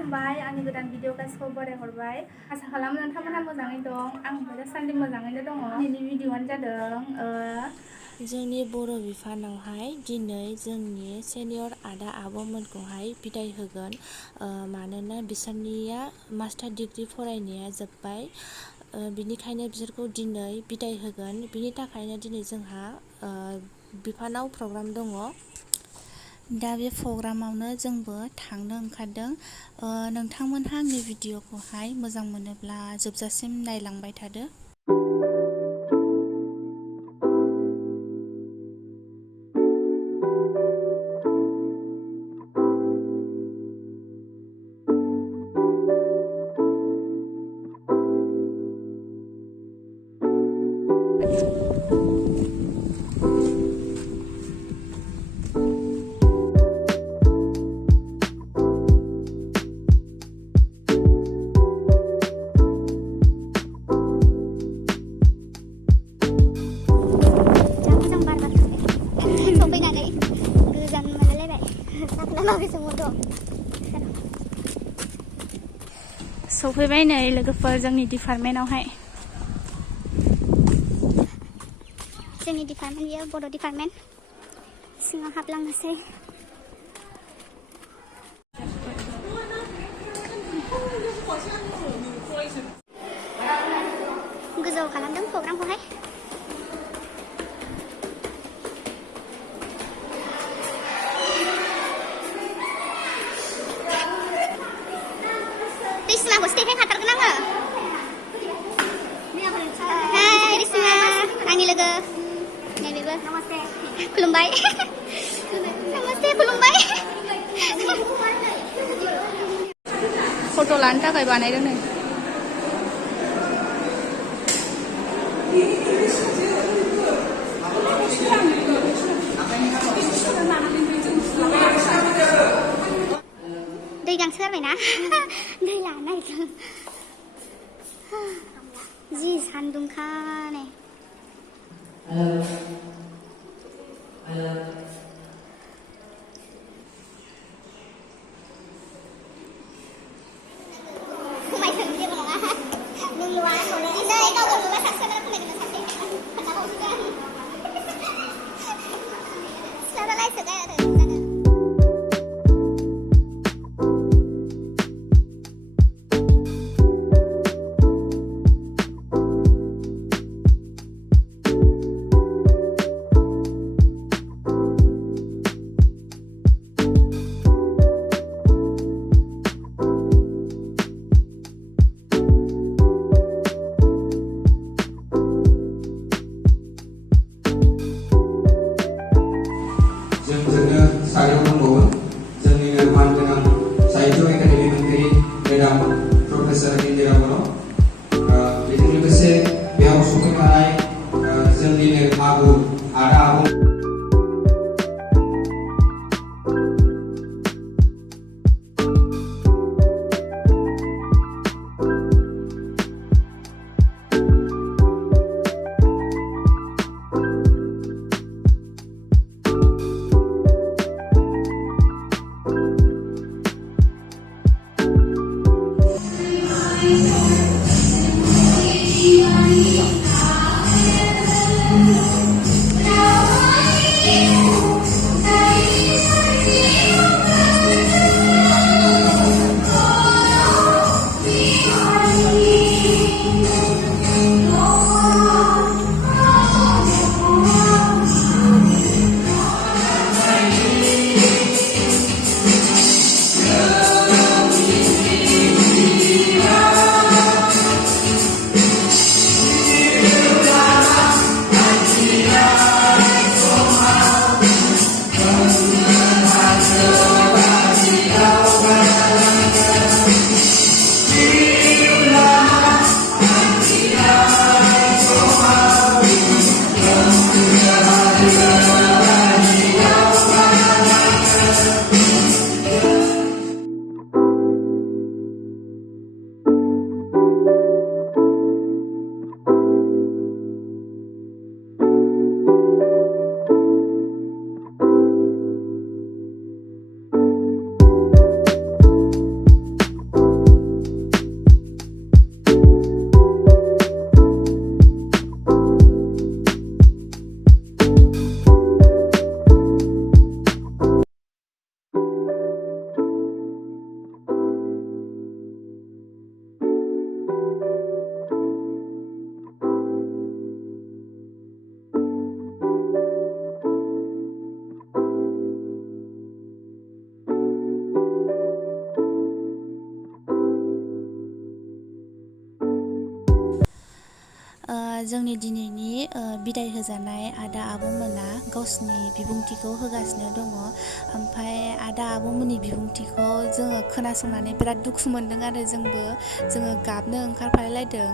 खुलुमबाय आंनि गोदान भिडिअ गासिखौ बरायहरबाय आसा खालामो नोंथांमोनहा मोजाङै दं आंबो दासान्दि मोजाङैनो दङ दिनैनि भिडिअआनो जादों जोंनि बर' बिफानावहाय दिनै जोंनि सेनियर आदा आब'मोनखौहाय बिदाय होगोन मानोना बिसोरनिया मास्टार डिग्रि फरायनाया जोब्बाय बिनिखायनो बिसोरखौ दिनै बिदाय होगोन बिनि थाखायनो दिनै जोंहा बिफानाव प्रग्राम दङ दा बे प्रग्रामावनो जोंबो थांनो ओंखारदों नोंथांमोनहा आंनि भिडिअखौहाय मोजां मोनोब्ला जोबजासिम नायलांबाय थादो सफैबाय नै लोगोफोर जोंनि डिपार्टमेन्टआवहाय जोंनि डिपार्टमेन्ट बियो बड' डिपार्टमेन्ट सिङाव हाबलांनोसै गोजौ खालामदों प्रग्रामखौहाय रिसिमाखौ स्टेफेन खाथारगोन आङो हाय रिसिमा आंनि लोगो नैबेबो खुलुमबाय नमस्ते खुलुमबाय फट' लानो थाखाय बानायदों नै दै गांसो गारबायना दै लानो नागिरदों जि सान्दुंखा नै खमायथों जेबो नङा नों नुवा नै गावबो नुबा सासेयानो खमायगोन सासे खोन्थाबावसिगोन सिख्लाफ्रालाय सोगाय आरो जोंनो सारियाव दंबावो जोंनिनो मानगोनां साहित्य एकाडेमि मोनगिरि मेडाम प्रफेसर इन्दिरा बर' बेजों लोगोसे बेयाव सफैफानाय जोंनिनो आबौ आदा आबौ जोंनि दिनैनि बिदाय होजानाय आदा आब'मोना गावसिनि बिबुंथिखौ होगासिनो दङ। ओमफ्राय आदा आब'मोननि बिबुंथिखौ जोङो खोनासंनानै बिराद दुखु मोनदों आरो जोङो गाबनो ओंखारफालायदों।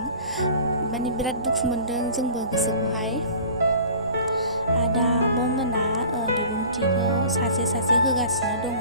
माने बिराद दुखु मोनदों जोंबो गोसोखौहाय। आदा आब'मोना बिबुंथिखौ सासे होगासिनो दङ।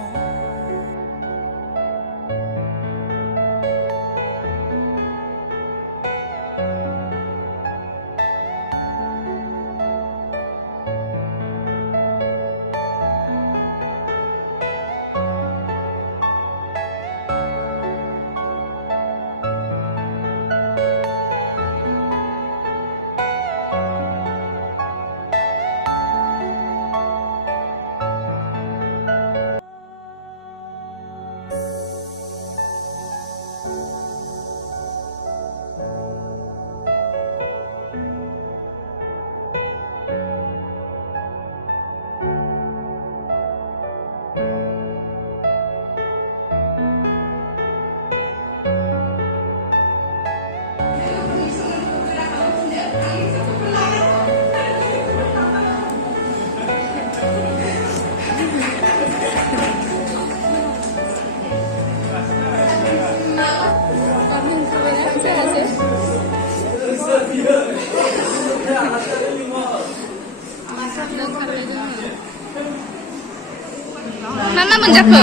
मा मोनजाखो?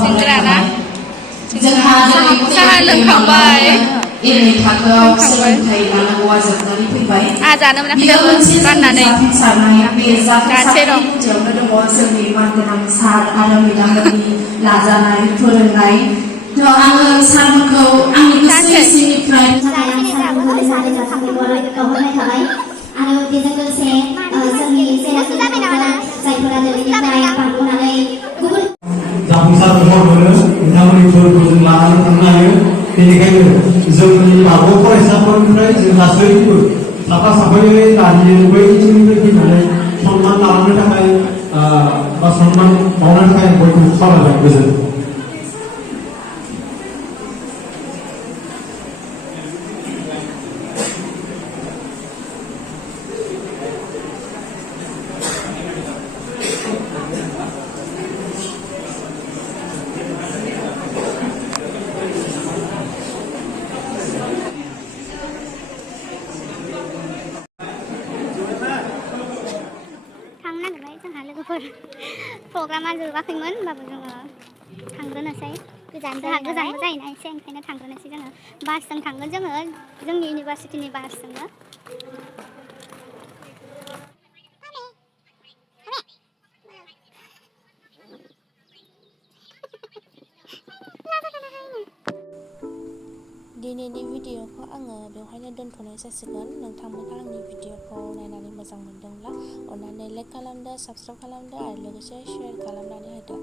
सिंग्रा ना? साहा लोंखांबाय। जानो मोनाखै दाबो गाननानै जानोसै र'। जोंनि मानगोनां सार आरो मेडामफोरनि लाजानाय फोरोंनाय आङो सारफोरखौ आंनि गोसो सिंनिफ्राय आरो बेजों लोगोसे जोंनि जायफोरा दिनैनिफ्राय बांबोनानै गुबुन जाफुंसार महर मोनो बिथांमोननि फोरखौ जों लानानै थांनो हायो। बेनिखायनो जोंनि मागो फरायसाफोरनिफ्राय जों गासैबो साफा साफायै दानियो बै ओनसोलनिफ्राय फैनानै सनमान लालांनो थाखाय बा सनमान बावनो थाखाय बयखौ खावलायबाय। गोजोन प्रग्रामा जोबाखैमोन होनबाबो जोङो थांग्रोनोसै। गोजानबो जायोना एसे, ओंखायनो थांग्रोनोसै जोङो। बासजों थांगोन जोङो, जोंनि इउनिभारसिटिनि बासजोंनो। दिनैनि भिडिअखौ आङो बेवहायनो दोनथ'नाय जासिगोन। नोंथांमोनहा आंनि भिडिअखौ नायनानै मोजां मोनदोंब्ला अन्नानै लाइक खालामदो, साबस्क्राइब खालामदो आरो लोगोसे शेयार खालामनानै होदो।